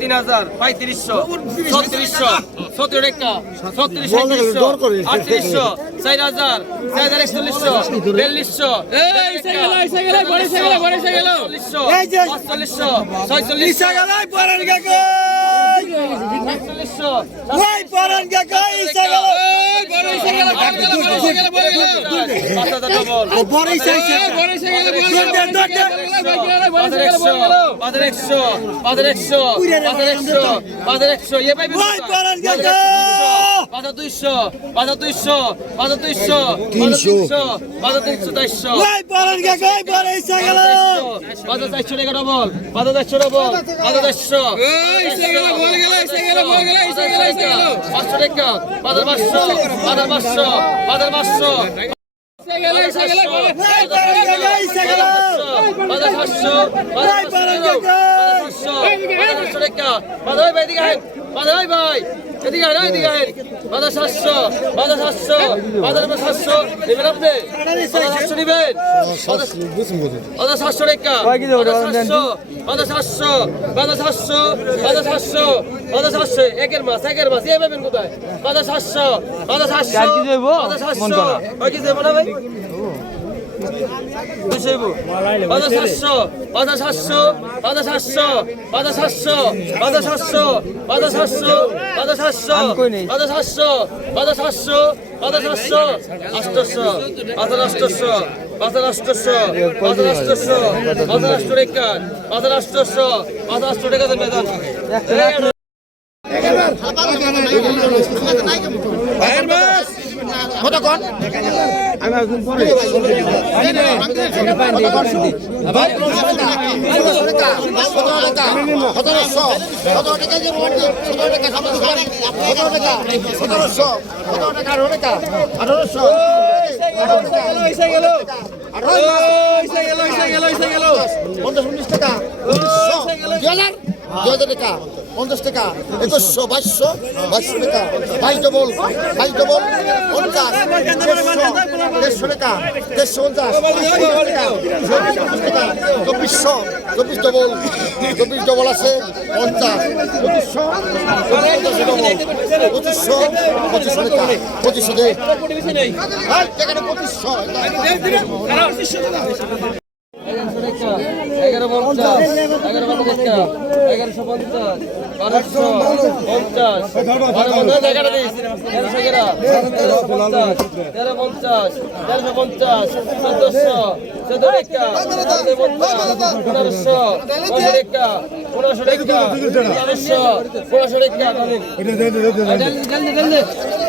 তিন হাজার পঁয়ত্রিশশো ছত্রিশশো। সতেরো টাকা ছত্রিশ আটত্রিশশো। চার হাজার। চার হাজার একচল্লিশশো। বিয়াল্লিশশো। চল্লিশশো ছয়চল্লিশশো ওই পরান গে গাই সে গেল পাঁচ একশো পাঁচ একশো পাঁচ একশো পাঁচ একশো এ ভাই পরান গে গাই পাঁচা দুইশো পাঁচা দুইশো পাঁচা দুইশো তিনশো। পাঁচা তিনশো চারশো। পাঁচা চারশো টাকা ডবল পাঁচা চারশো ডবল পাঁচা চারশো। পাঁচশো টাকা পাঁচা পাঁচশো পাঁচা পাঁচশো পাঁচা পাঁচশো। টাকা বাজার ভাই এদিকে আয় এদিকে আয়। বাজার সাতশো বাজার সাতশো বাজার নেবেন সাতশো। নেবেন আপনি? বাজার সাতশো নেবেন। বাজার সাতশো রেখা সাতশো বাজার সাতশো বাজার সাতশো বাজার সাতশো বাজার সাতশো। একের মাস একের মাস এই পাবেন কোথায়? বাজার সাতশো বাজার সাতশো বাজার সাতশো। ওই দেবো না ভাই? পাঁচা সাতশো পাঁচা সাতশো পাঁচা সাতশো পাঁচা সাতশো পাঁচা সাতশো পাঁচা সাতশো পাঁচা সাতশো পাঁচা সাতশো পাঁচা সাতশো পাঁচা সাতশো আষ্টশো পাঁচা আষ্টশো পাঁচা আষ্টশো পাঁচা আষ্টশো পাঁচা আষ্ট রেখা পাঁচা আষ্টশো পাঁচা আষ্ট রেখা মেদান কতক্ষণ সতেরোশো টাকা যে সতেরো টাকা সতেরো টাকা সতেরোশো সতেরো দু হাজার টাকা একুশশো, বাইশশো বাইশশো টাকা। বাইশ ডবল বাইশ ডবল পঞ্চাশ, দেড়শো টাকা, দেড়শো পঞ্চাশ টাকা, চব্বিশশো, চব্বিশ ডবল ডবল আছে, পঞ্চাশ টাকা এগারো পঞ্চাশ এগারো পঞ্চাশ এগারোশো পঞ্চাশ বারোশো পঞ্চাশ বারো পঞ্চাশ এগারো দিস তেরোশো এগারো তেরোশো পঞ্চাশ তেরো পঞ্চাশ তেরোশো পঞ্চাশ চোদ্দশো চোদ্দ পঞ্চাশ পনেরোশো পনেরোশো তেরোশো পনেরোশো রেখা জলদি জলদি জলদি